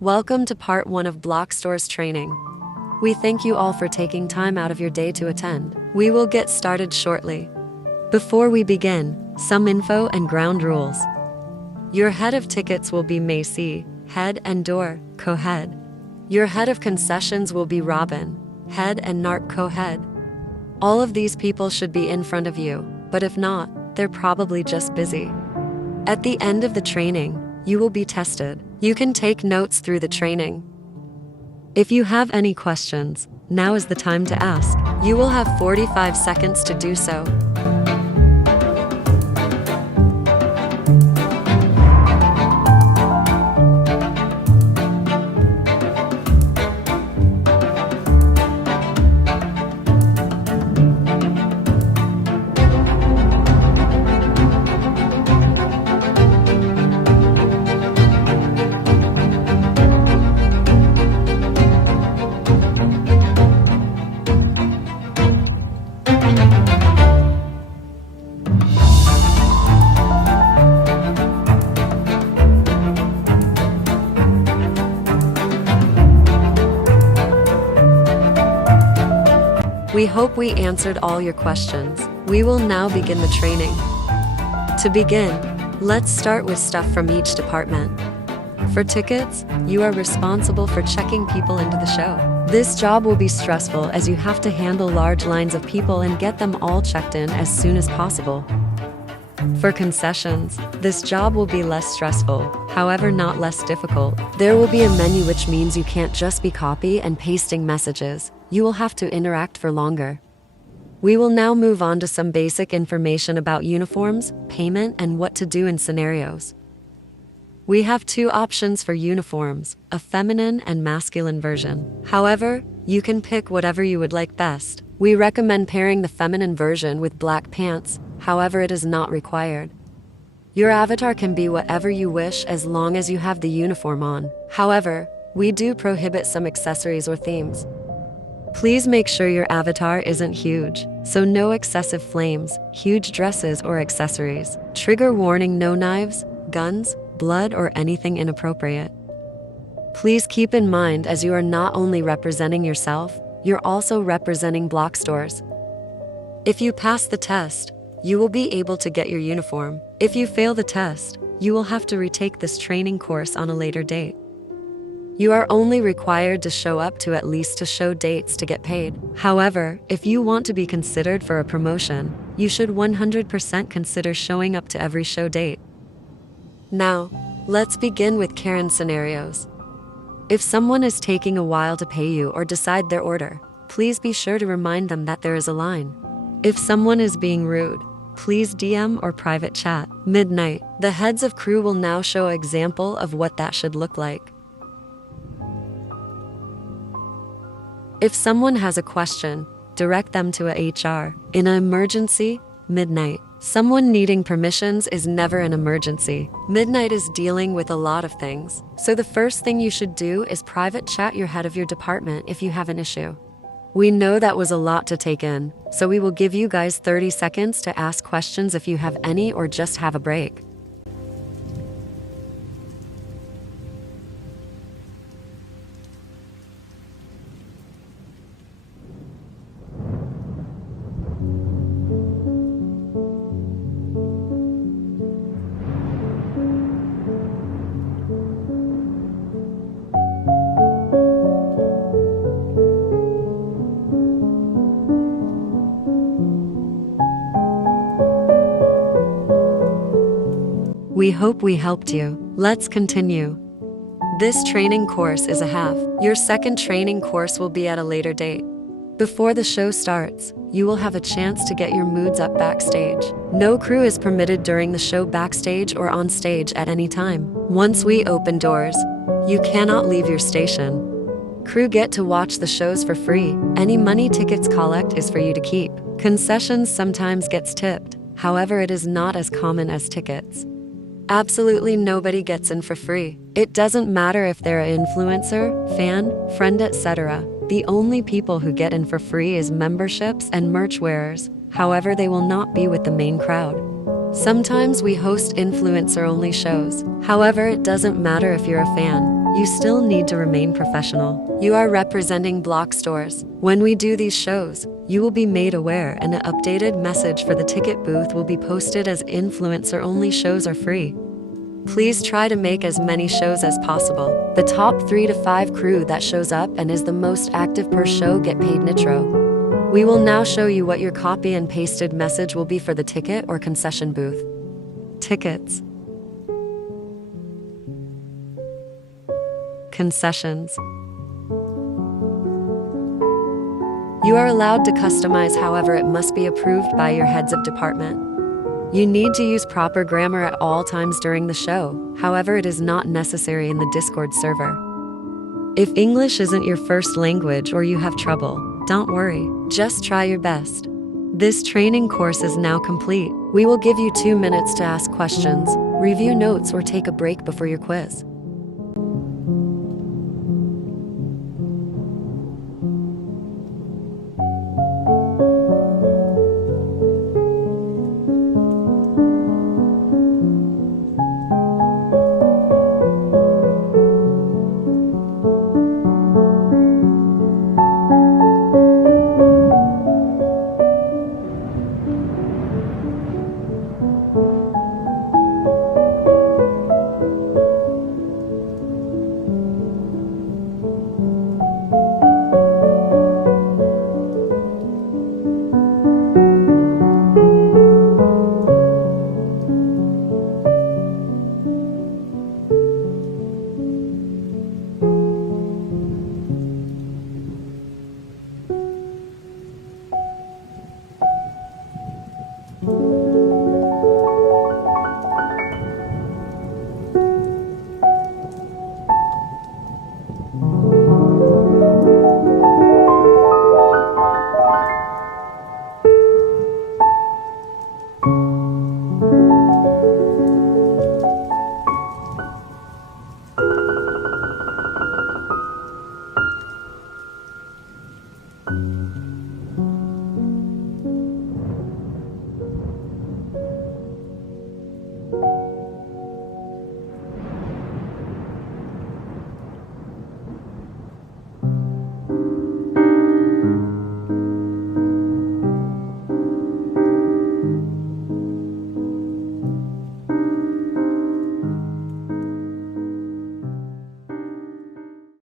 Welcome to part 1 of Bloxtours training. We thank you all for taking time out of your day to attend. We will get started shortly. Before we begin, some info and ground rules. Your head of tickets will be Macy, head and door, co-head. Your head of concessions will be Robin, head and Narp co-head. All of these people should be in front of you, but if not, they're probably just busy. At the end of the training, you will be tested. You can take notes through the training. If you have any questions, now is the time to ask. You will have 45 seconds to do so. We hope we answered all your questions. We will now begin the training. To begin, let's start with stuff from each department. For tickets, you are responsible for checking people into the show. This job will be stressful as you have to handle large lines of people and get them all checked in as soon as possible. For concessions, this job will be less stressful, however not less difficult. There will be a menu, which means you can't just be copy and pasting messages. You will have to interact for longer. We will now move on to some basic information about uniforms, payment, and what to do in scenarios. We have two options for uniforms, a feminine and masculine version. However, you can pick whatever you would like best. We recommend pairing the feminine version with black pants, however it is not required. Your avatar can be whatever you wish as long as you have the uniform on. However, we do prohibit some accessories or themes. Please make sure your avatar isn't huge, so no excessive flames, huge dresses or accessories. Trigger warning: no knives, guns, blood or anything inappropriate. Please keep in mind, as you are not only representing yourself, you're also representing Bloxtours. If you pass the test, you will be able to get your uniform. If you fail the test, you will have to retake this training course on a later date. You are only required to show up to at least 2 show dates to get paid. However, if you want to be considered for a promotion, you should 100% consider showing up to every show date. Now, let's begin with Karen scenarios. If someone is taking a while to pay you or decide their order, please be sure to remind them that there is a line. If someone is being rude, please DM or private chat. Midnight. The heads of crew will now show an example of what that should look like. If someone has a question, direct them to a HR. In an emergency, midnight. Someone needing permissions is never an emergency. Midnight is dealing with a lot of things, so the first thing you should do is private chat your head of your department if you have an issue. We know that was a lot to take in, so we will give you guys 30 seconds to ask questions if you have any, or just have a break. We hope we helped you. Let's continue. This training course is a half. Your second training course will be at a later date. Before the show starts, you will have a chance to get your moods up backstage. No crew is permitted during the show backstage or on stage at any time. Once we open doors, you cannot leave your station. Crew get to watch the shows for free. Any money tickets collect is for you to keep. Concessions sometimes gets tipped, however it is not as common as tickets. Absolutely nobody gets in for free. It doesn't matter if they're an influencer, fan, friend, etc. The only people who get in for free is memberships and merch wearers. However, they will not be with the main crowd. Sometimes we host influencer-only shows. However, it doesn't matter if you're a fan. you still need to remain professional. You are representing Bloxtours. When we do these shows, you will be made aware and an updated message for the ticket booth will be posted as influencer-only shows are free. Please try to make as many shows as possible. The top 3 to 5 crew that shows up and is the most active per show get paid nitro. We will now show you what your copy and pasted message will be for the ticket or concession booth. Tickets. Concessions. You are allowed to customize, however, it must be approved by your heads of department. You need to use proper grammar at all times during the show, however, it is not necessary in the Discord server. If English isn't your first language or you have trouble, don't worry, just try your best. This training course is now complete. We will give you 2 minutes to ask questions, review notes, or take a break before your quiz.